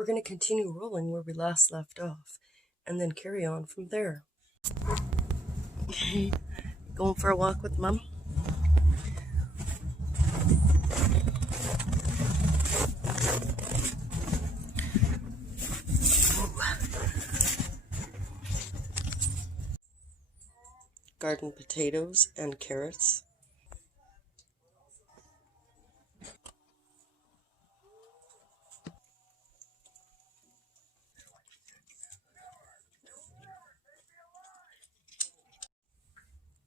we're going to continue rolling where we last left off and then carry on from there. Going for a walk with Mom? Garden potatoes and carrots.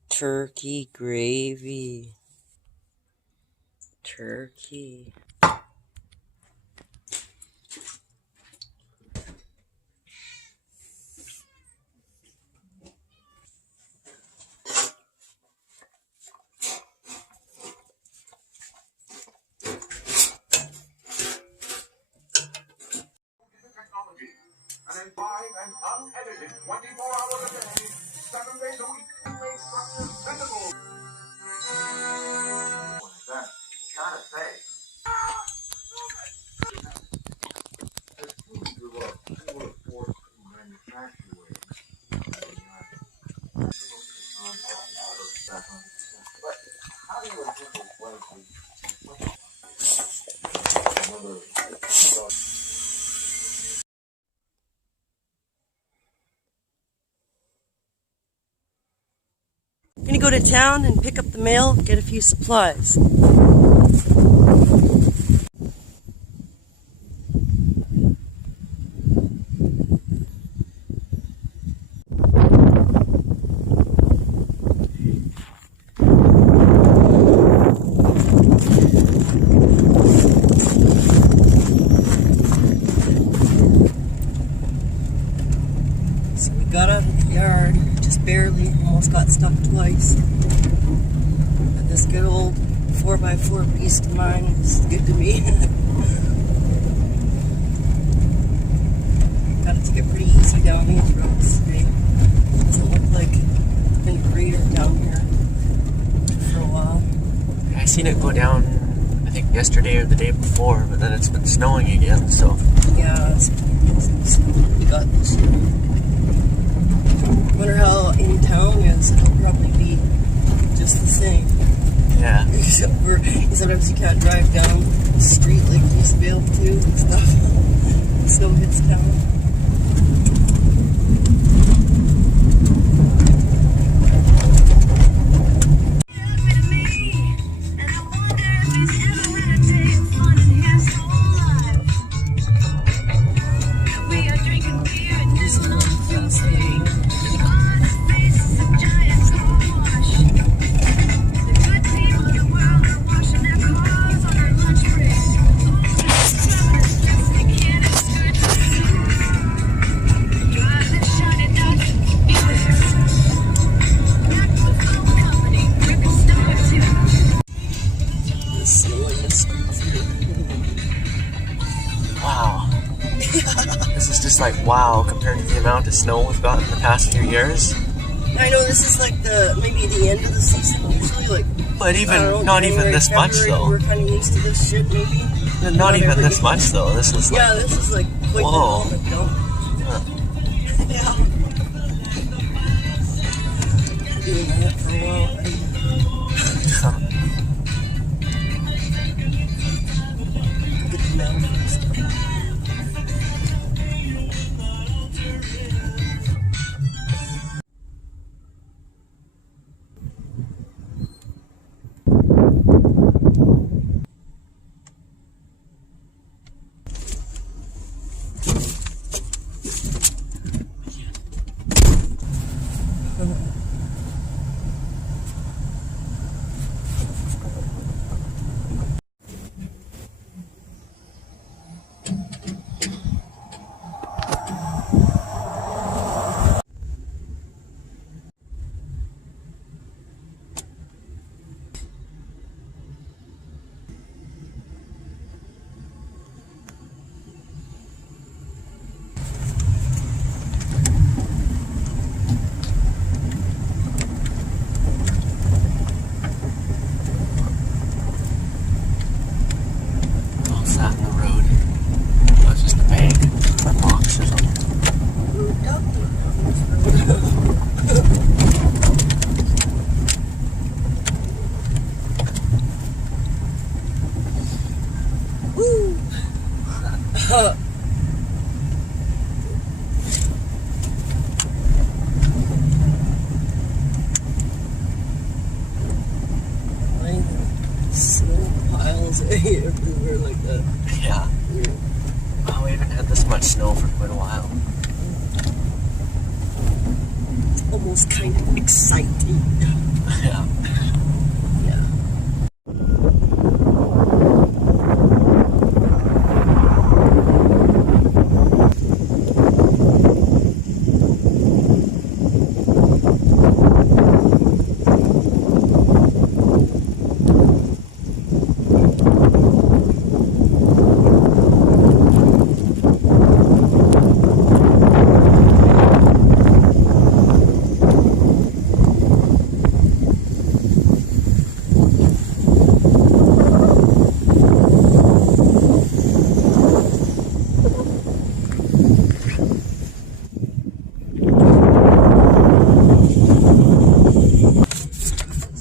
Turkey gravy. Turkey. And then live and unedited 24 hours a day, 7 days a week. Visible. What's that? Gotta say. As soon as you look forward to manufacturing, but how do you handle I'm gonna go to town and pick up the mail, get a few supplies. So we got out of the yard, just barely, almost got stuck twice. But this good old 4x4 beast of mine is good to me. Gotta take it pretty easy down these roads today. Doesn't look like it's been greater down here for a while. I seen it go down, I think yesterday or the day before, but then it's been snowing again, so. Yeah, it's snow we got this year. Wonder how in town is. It'll probably be just the same. Yeah. Except for sometimes you can't drive down the street like you used to be able to and stuff. Snow hits town. Wow. This is just like wow compared to the amount of snow we've gotten in the past few years. I know this is like maybe the end of the season usually, like. But even not even this much though. We're kind of used to this shit, maybe. And not even this much though. This was like. Yeah, this is like quite whoa. the moment, though. Yeah. Doing that for a while. Get the mail first. All sat in the road. That's just the bank. Woo! Snow piles everywhere like that. Yeah. Weird. Wow, we haven't had this much snow for quite a while. It's almost kind of exciting. Yeah. Yeah.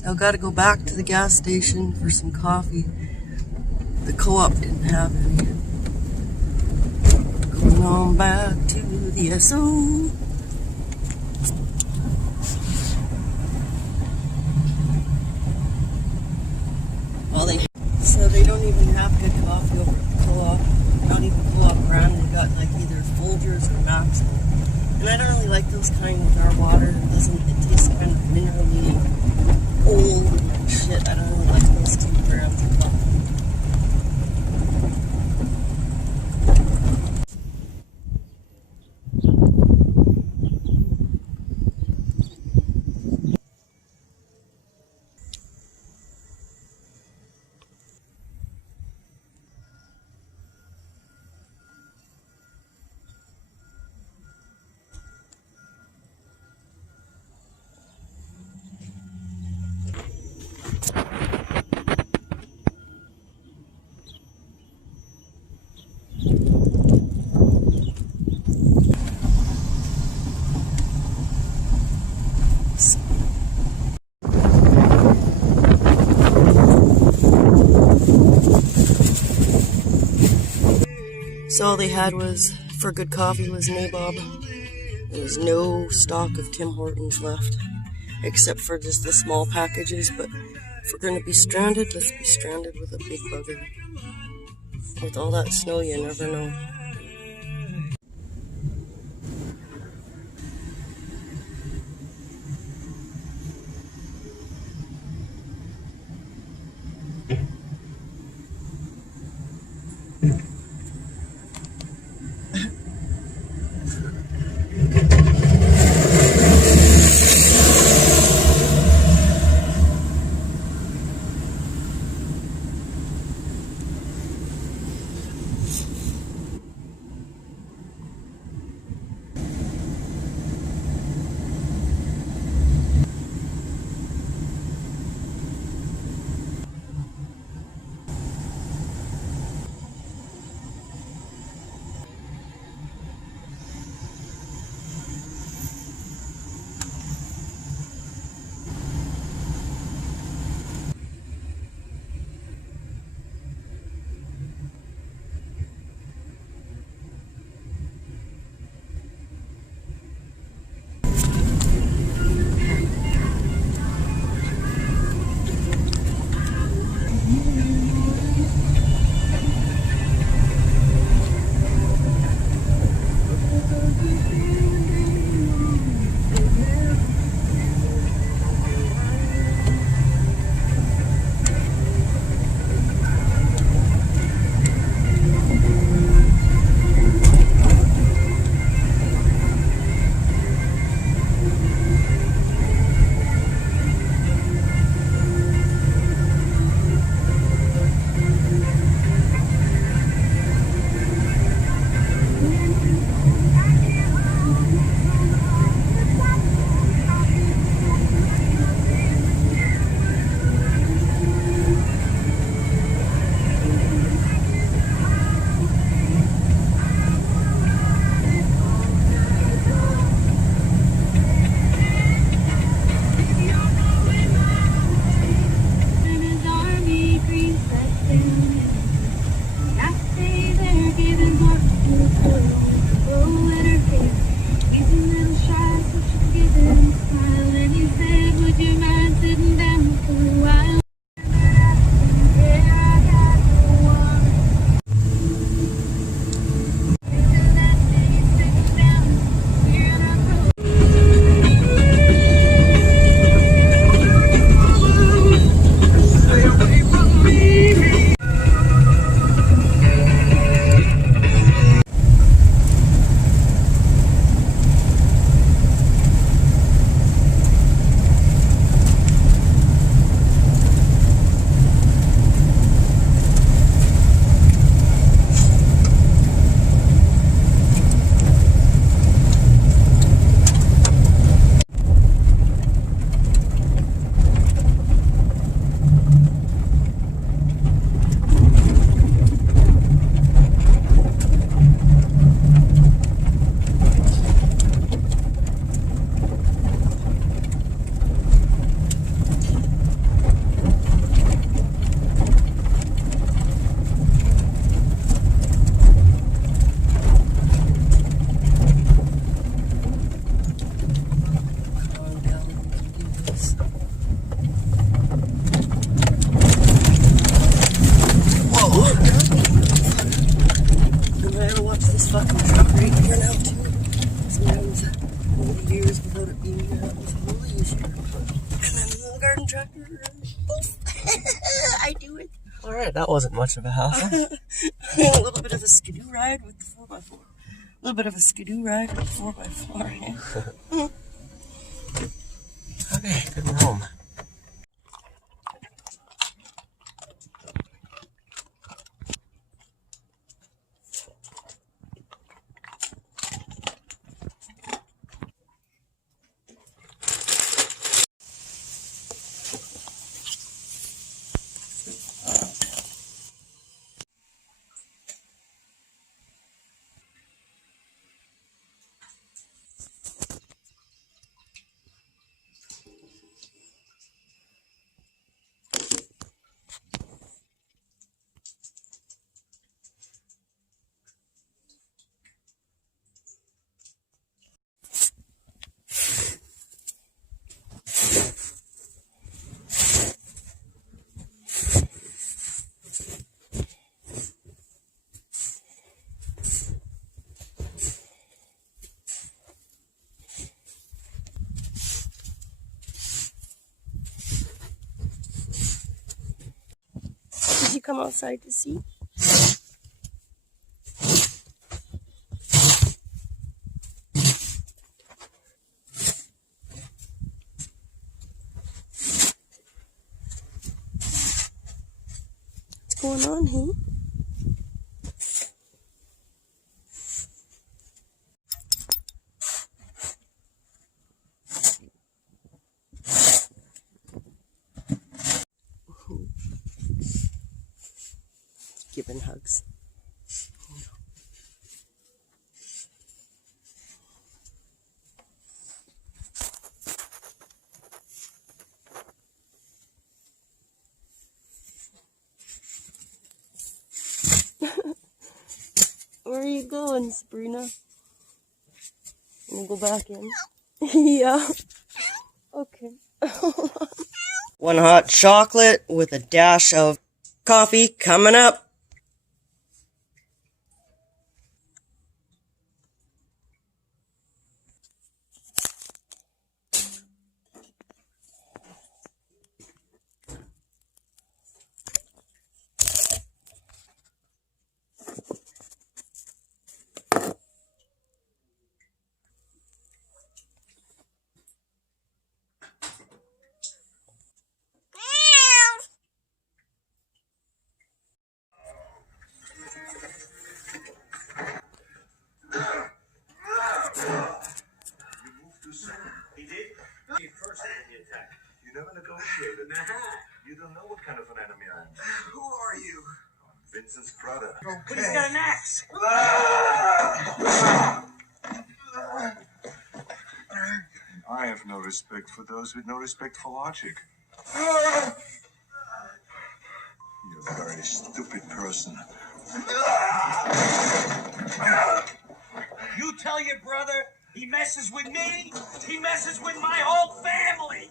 I've got to go back to the gas station for some coffee. The co-op didn't have any. Going on back to the SO. Well, so they don't even have good coffee over at the co-op. Not even co-op brand. They got like either Folgers or Max. And I don't really like those kind with our water. It tastes kind of minerally old and shit. I don't really like those two brands of coffee. So all they had was, for good coffee, was nabob. There was no stock of Tim Hortons left, except for just the small packages. But if we're going to be stranded, let's be stranded with a big bugger. With all that snow, you never know. Alright, that wasn't much of a hassle. A little bit of a skidoo ride with the 4x4. A little bit of a skidoo ride with the 4x4. Okay, good, we're home. Did you come outside to see? What's going on, hey? Giving hugs. Where are you going, Sabrina? We'll go back in. Yeah. Okay. One hot chocolate with a dash of coffee coming up. You never negotiated. You don't know what kind of an enemy I am. Who are you? I'm Vincent's brother. Okay. But he's got an axe. I have no respect for those with no respect for logic. You're a very stupid person. You tell your brother he messes with me, he messes with my whole family.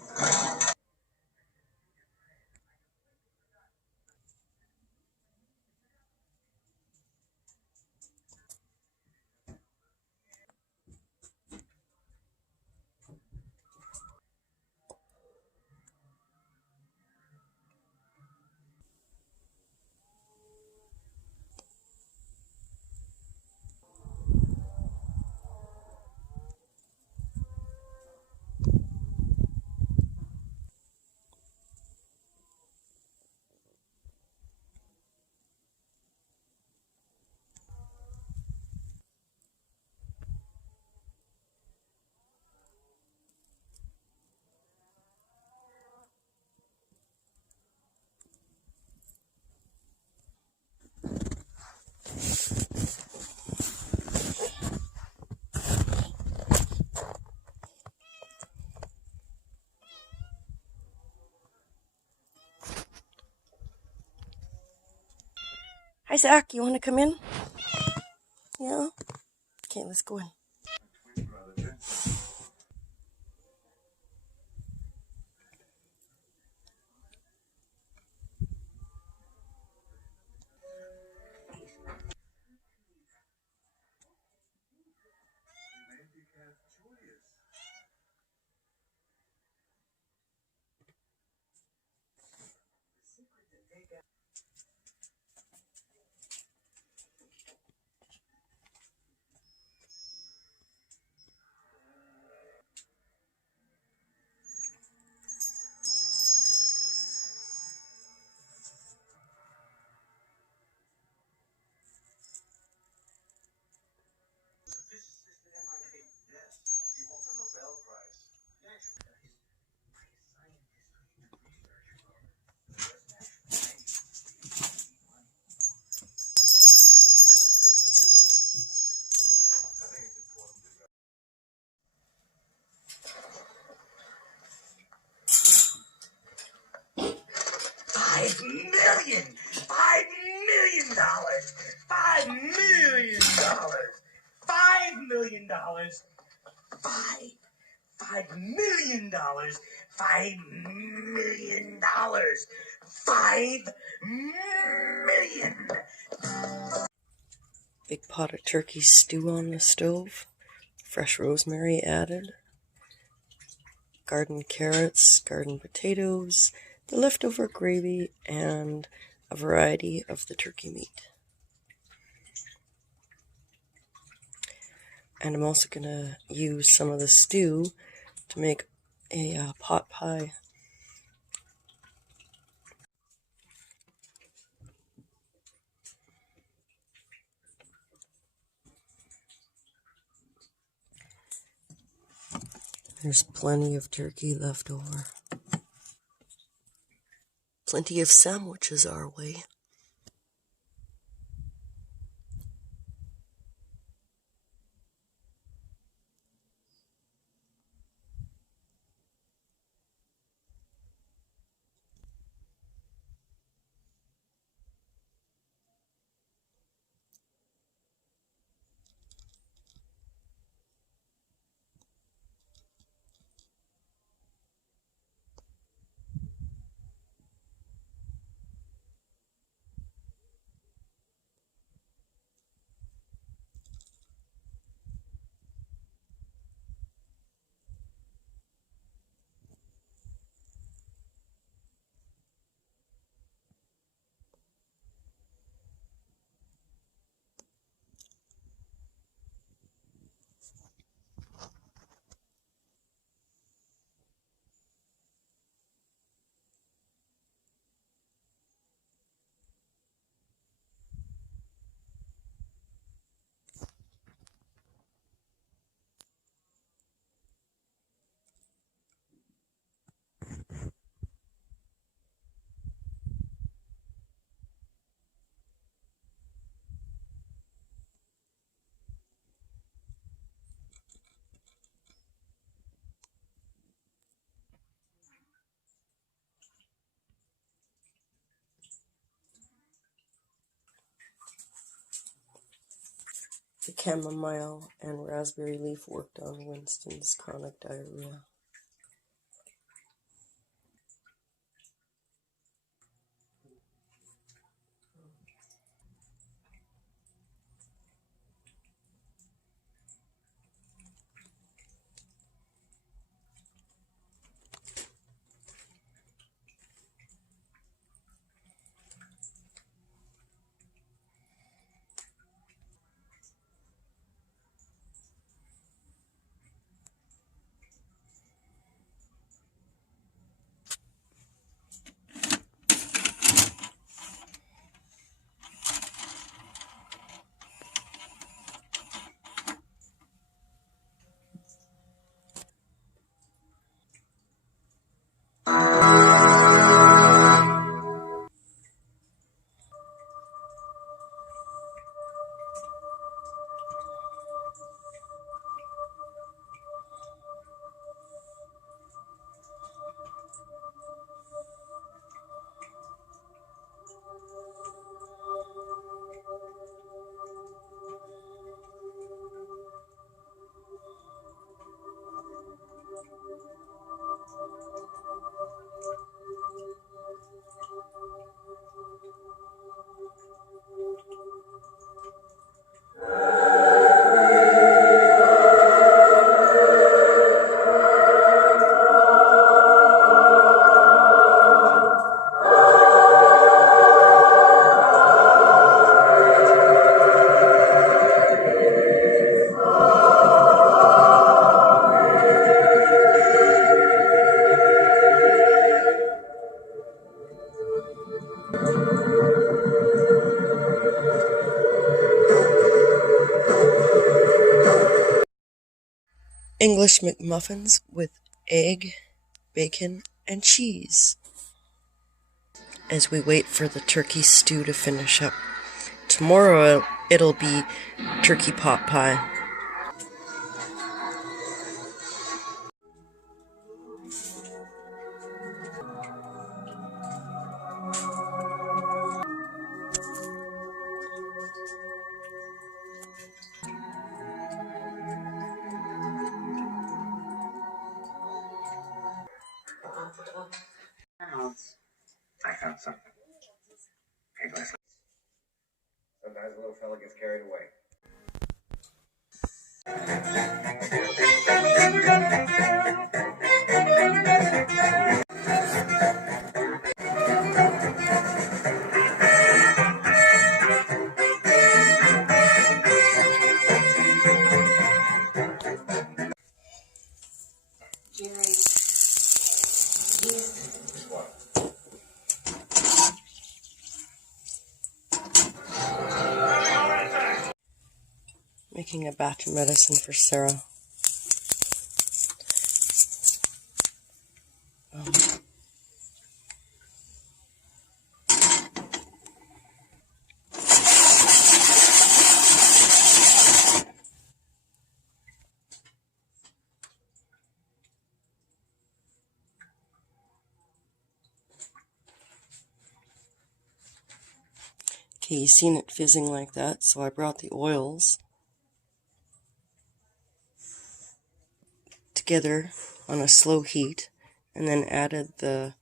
Hi, Zach. You want to come in? Yeah? Okay, let's go in. $5 million. $5 million. $5 million. $5 million. $5 million. Big pot of turkey stew on the stove. Fresh rosemary added. Garden carrots, garden potatoes, the leftover gravy, and a variety of the turkey meat. And I'm also going to use some of the stew to make a pot pie. There's plenty of turkey left over. Plenty of sandwiches our way. The chamomile and raspberry leaf worked on Winston's chronic diarrhea. English McMuffins with egg, bacon, and cheese. As we wait for the turkey stew to finish up. Tomorrow it'll be turkey pot pie. about something. Hey, Leslie. Sometimes a little fella gets carried away. Making a batch of medicine for Sarah. Okay, you seen it fizzing like that, so I brought the oils together on a slow heat and then added the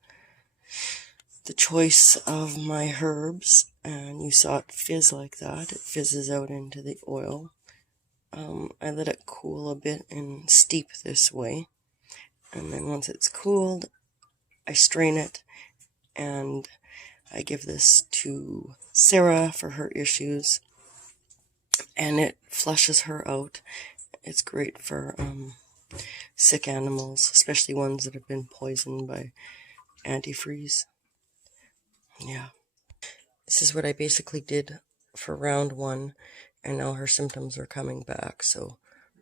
choice of my herbs, and you saw it fizz like that. It fizzes out into the oil. I let it cool a bit and steep this way, and then once it's cooled, I strain it and I give this to Sarah for her issues, and it flushes her out. It's great for sick animals, especially ones that have been poisoned by antifreeze. Yeah. This is what I basically did for round 1, and now her symptoms are coming back. So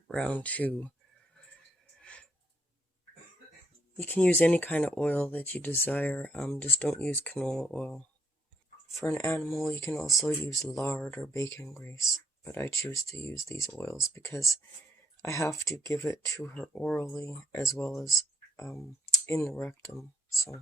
round 2, you can use any kind of oil that you desire, just don't use canola oil. For an animal, you can also use lard or bacon grease, but I choose to use these oils because I have to give it to her orally as well as in the rectum. So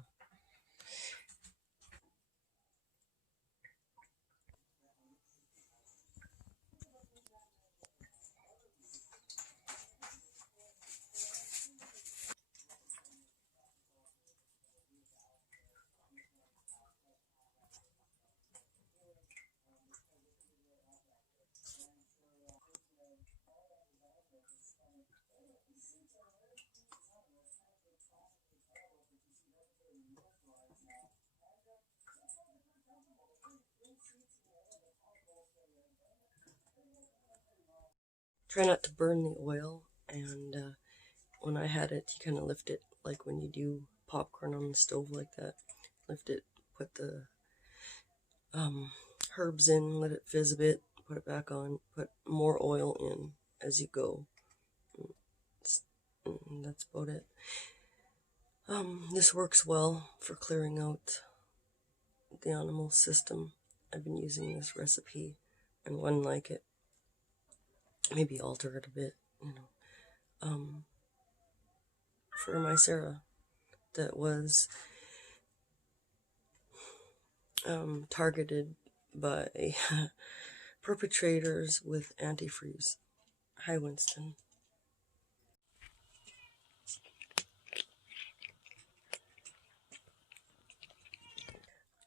try not to burn the oil, and when I had it, you kind of lift it like when you do popcorn on the stove like that. Lift it, put the herbs in, let it fizz a bit, put it back on, put more oil in as you go. And that's about it. This works well for clearing out the animal system. I've been using this recipe and one like it. Maybe alter it a bit, for my Sarah that was targeted by perpetrators with antifreeze. Hi, Winston.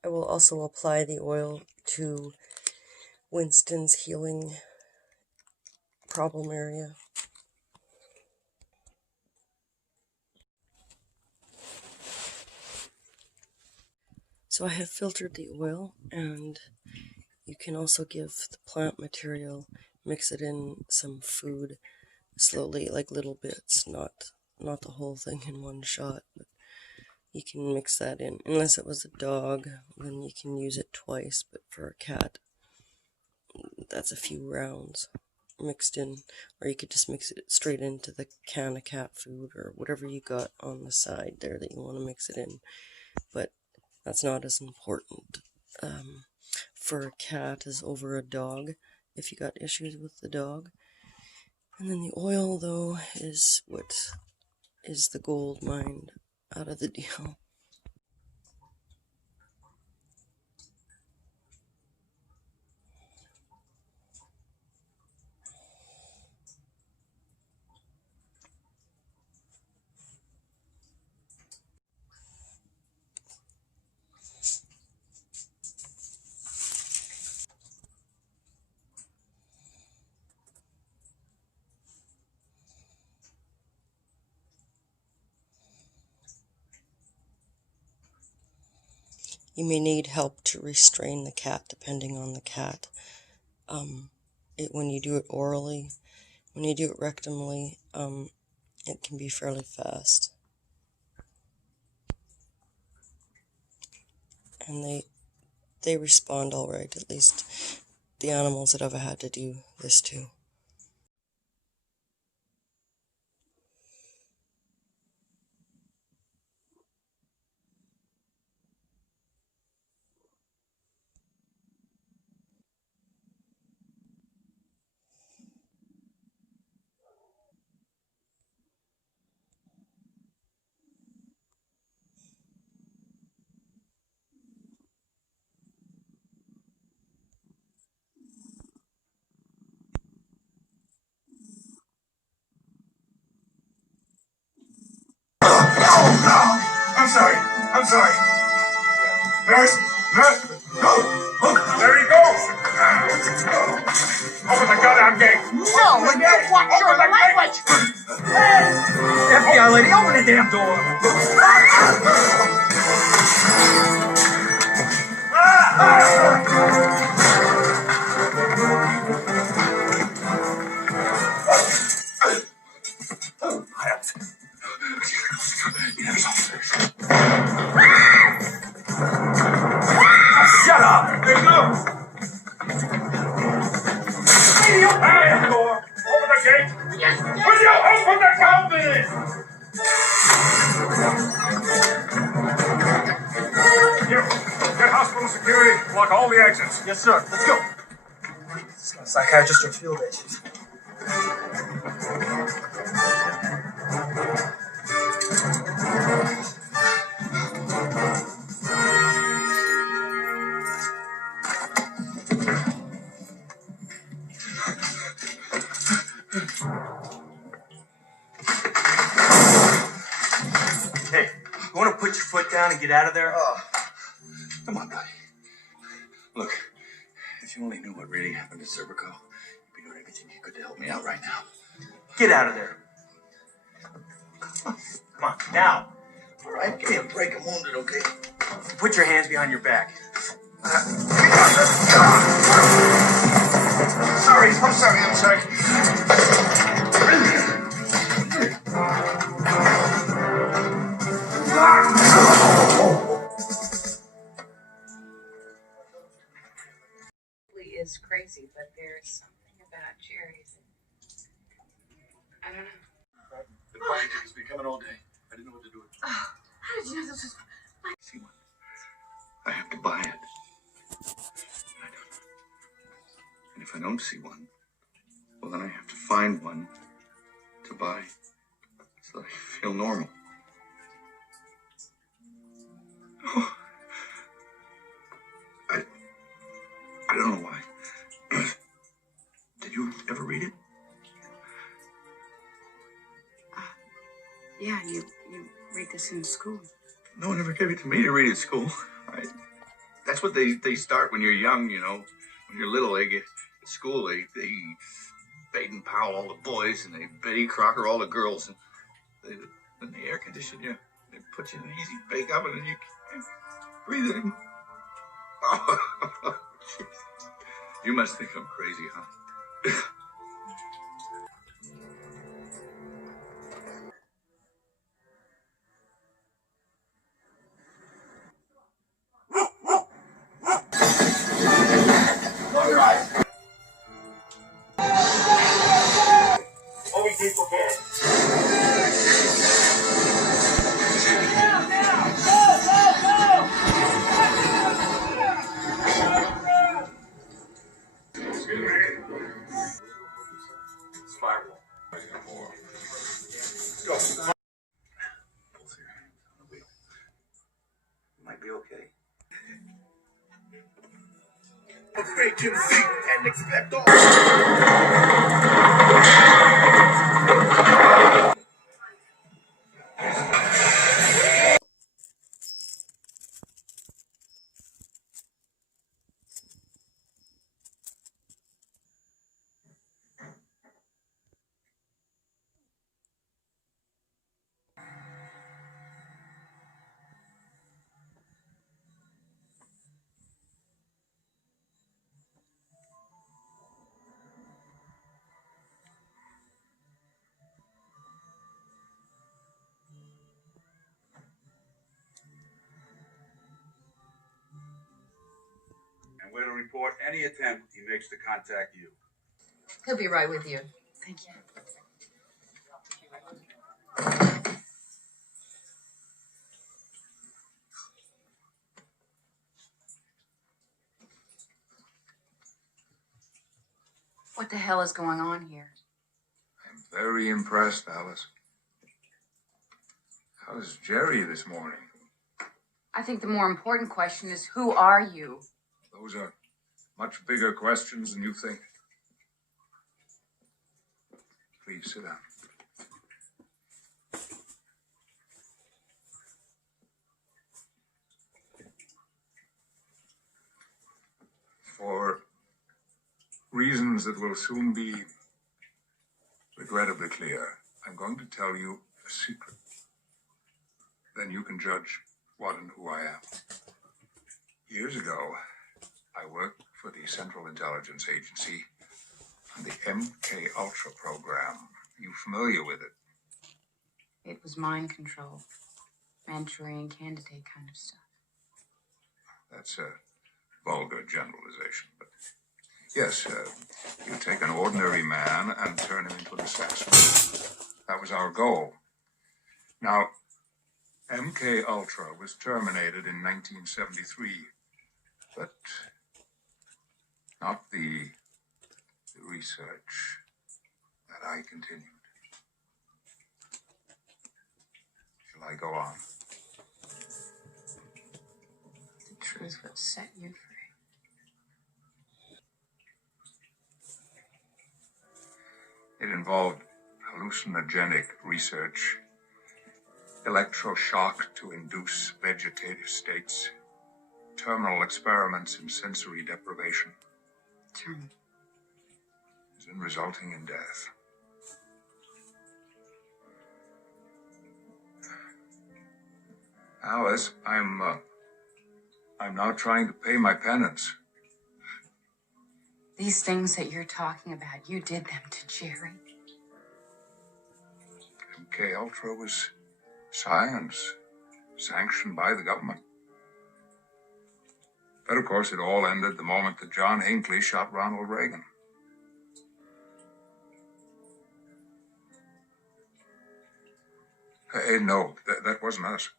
I will also apply the oil to Winston's healing problem area. So I have filtered the oil, and you can also give the plant material, mix it in some food slowly, like little bits, not the whole thing in one shot, but you can mix that in. Unless it was a dog, then you can use it twice, but for a cat, that's a few rounds mixed in, or you could just mix it straight into the can of cat food or whatever you got on the side there that you want to mix it in. But that's not as important for a cat as over a dog if you got issues with the dog. And then the oil, though, is what is the gold mine out of the deal. you may need help to restrain the cat depending on the cat. When you do it orally, when you do it rectally, it can be fairly fast. And they respond all right, at least the animals that I've had to do this to. I'm sorry. Nurse, go! There he goes! Open the goddamn gate! No, and you watch your language! Hey! FBI lady, open the damn door! Shut up! There you go! Lady, open the door! Open the gate! Yes, Will you open the cabinet? You, get hospital security, block all the exits. yes, sir. Let's go. This guy's psychiatrist or field agent. Hey, you want to put your foot down and get out of there? Come on, buddy. Look, if you only knew what really happened to Serpico, you'd be doing everything you could to help me out right now. Get out of there. Come on, now. All right, give me a break. I'm wounded, okay? Put your hands behind your back. I'm sorry. Is crazy, but there's something about Jerry's. I don't know. The party ticket's been coming all day. I didn't know what to do with it. Oh, how did you know this was? See one. I have to buy it. I don't know. And if I don't see one, well, then I have to find one to buy so that I feel normal. Oh. I don't know why. Did you ever read it? Yeah, you read this in school. No one ever gave it to me to read at school. That's what they start when you're young, you know. When you're little, they get at school, they Baden Powell all the boys, and they Betty Crocker all the girls, and then they air condition you. They put you in an easy bake oven, and you can't breathe anymore. Oh, you must think I'm crazy, huh? Only people get. Spiral. Go. Might be okay. Vacant seat and expect all. and we're to report any attempt he makes to contact you. He'll be right with you. Thank you. What the hell is going on here? I'm very impressed, Alice. How's Jerry this morning? I think the more important question is, who are you? Those are much bigger questions than you think. Please sit down. For reasons that will soon be regrettably clear, I'm going to tell you a secret. Then you can judge what and who I am. Years ago, I worked for the Central Intelligence Agency on the MK Ultra program. Are you familiar with it? It was mind control. Manchurian candidate kind of stuff. That's a vulgar generalization, but yes, you take an ordinary man and turn him into an assassin. That was our goal. Now, MK Ultra was terminated in 1973, but not the research that I continued. Shall I go on? The truth will set you free. It involved hallucinogenic research, electroshock to induce vegetative states, terminal experiments in sensory deprivation, Terminal. and resulting in death. Alice, I'm now trying to pay my penance. These things that you're talking about, you did them to Jerry. MK Ultra was science, sanctioned by the government. But of course, it all ended the moment that John Hinckley shot Ronald Reagan. No, that wasn't us.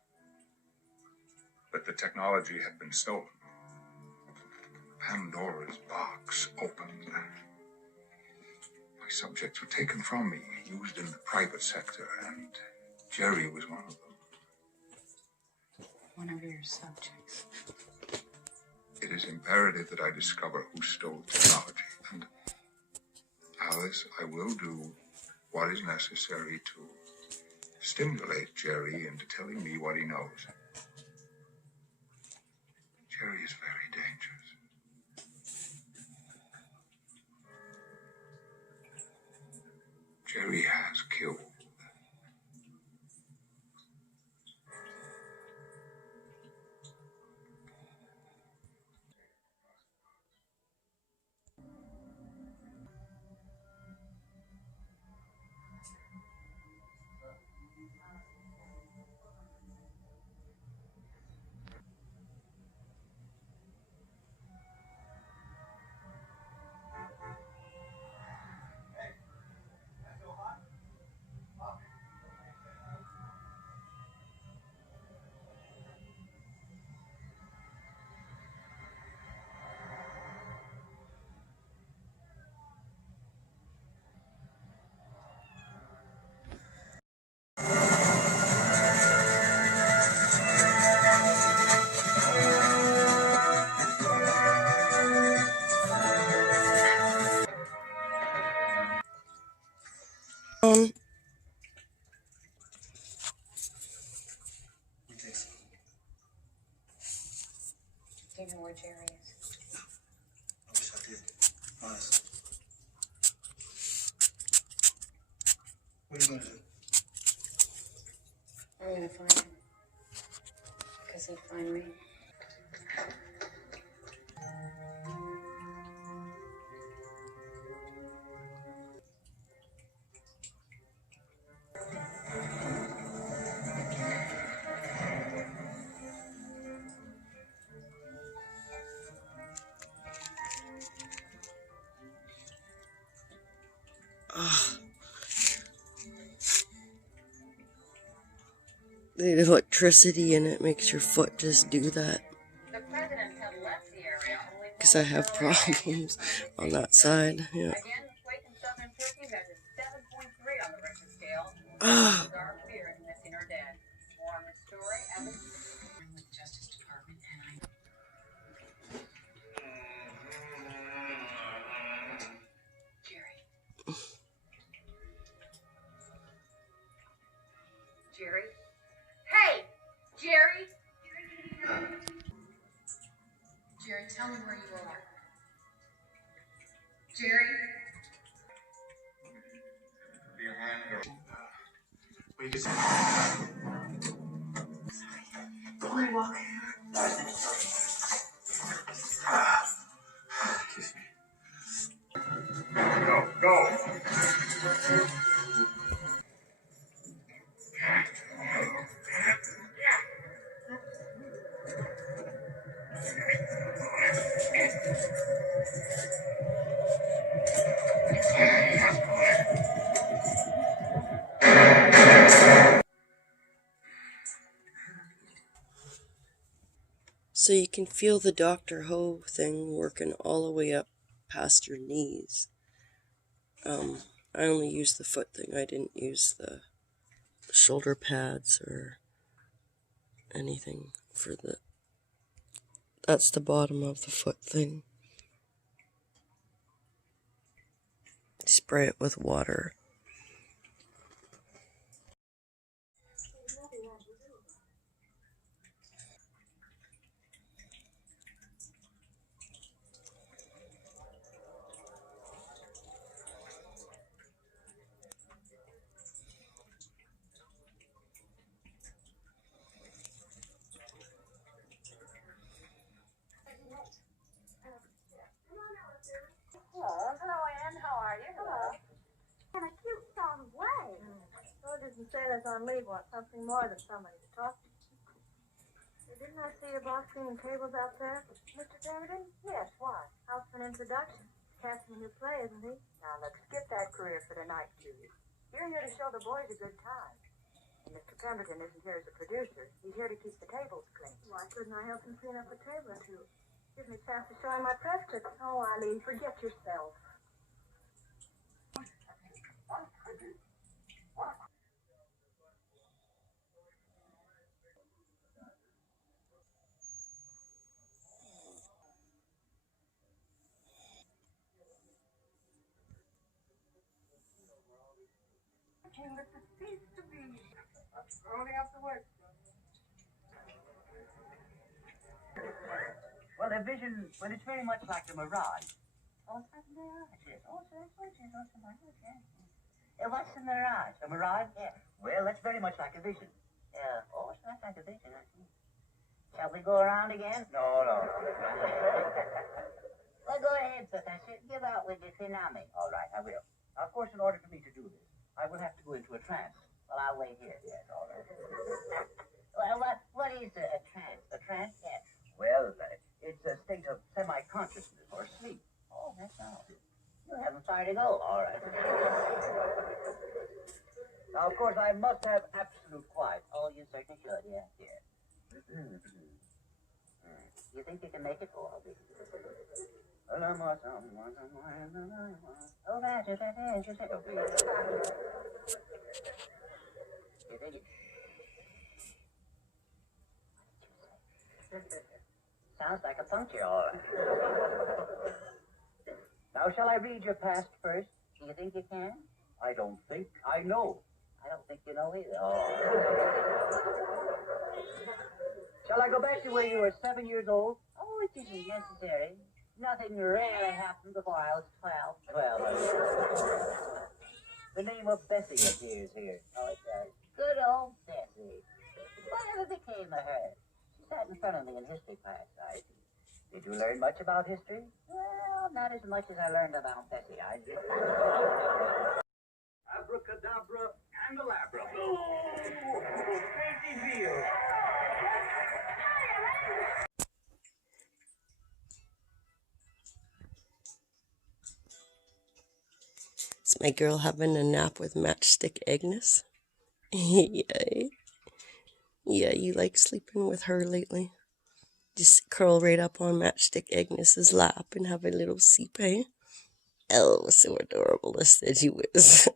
But the technology had been stolen. Pandora's box opened. My subjects were taken from me, used in the private sector, and Jerry was one of them. One of your subjects. It is imperative that I discover who stole technology, and Alice, I will do what is necessary to stimulate Jerry into telling me what he knows. Jerry is very dangerous. Jerry has killed. Do you know where Jerry is? I wish I did. Honestly. What are you gonna do? I'm gonna find him. Because he'd find me. the electricity in it makes your foot just do that. Because I have problems on that side. Yeah. Ah. Jerry? Hey! Jerry! Jerry, tell me where you are. Jerry? We just Only walk. kiss me. Go, go. So you can feel the Dr.Hoe thing working all the way up past your knees. I only used the foot thing. I didn't use the shoulder pads or anything for the... That's the bottom of the foot thing. Spray it with water. Hello, Ann. How are you? Hello. In a cute, soft way. Soldiers and sailors on leave want something more than somebody to talk to. Didn't I see your boss cleaning tables out there? Mr. Pemberton? Yes, why? Out for an introduction. Casting a new play, isn't he? Now, let's skip that career for tonight, Judy. You're here to show the boys a good time. And Mr. Pemberton isn't here as a producer. He's here to keep the tables clean. Why couldn't I help him clean up a table or two? Give me a chance to show him my press trick. Oh, Eileen, forget yourself. Well, a vision, well, it's very much like a mirage. Oh, it's like a mirage, yes. Oh, so that's what it is. Oh, it's a mirage, yes. What's a mirage? A mirage? Yeah. Well, that's very much like a vision. Oh, so that's like a vision, I see. Shall we go around again? No. Well, go ahead, Professor. Give out with your tsunami. All right, I will. Now, of course, in order for me to do this, I will have to go into a trance. Well, I'll wait here. Yes, all right. Well, what is a trance? A trance? Yes. Well, it's a state of semi-consciousness or sleep. Oh, that's all. You haven't far to go. All right. Now, of course, I must have absolute quiet. Oh, you certainly should. Yes. You think you can make it? Oh, I'll be. Oh, that's it. You think it? Sounds like a puncture, all right. Now, shall I read your past first? Do you think you can? I don't think. I know. I don't think you know either. Oh. Shall I go back to where you were 7 years old? Oh, it isn't necessary. Nothing really happened before I was 12. The name of Bessie appears here. Oh, it does. Good old Bessie. Whatever became of her? She sat in front of me in history class. Did you learn much about history? Well, not as much as I learned about Bessie. Abracadabra, candelabra. Oh, crazy wheel. Is my girl having a nap with Matchstick Agnes? Yay. Yeah, you like sleeping with her lately. Just curl right up on Matchstick Agnes's lap and have a little sleep, eh? Oh, so adorable, I said you was.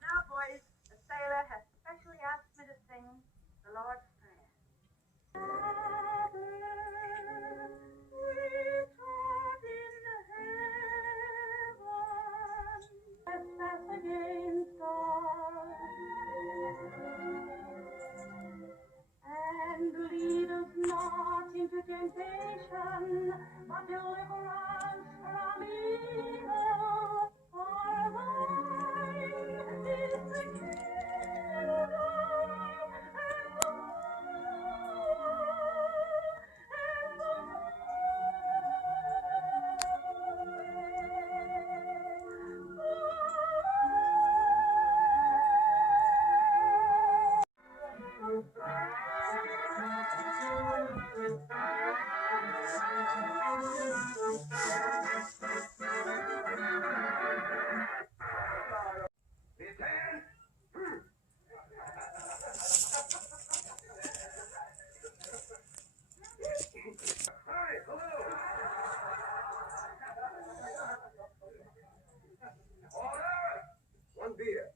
Now, boys, a sailor has specially asked me to sing the Lord's Prayer. Father, which art in heaven, trespass against us, and lead us not into temptation, but deliver us from evil. For thine is the kingdom, and the One beer.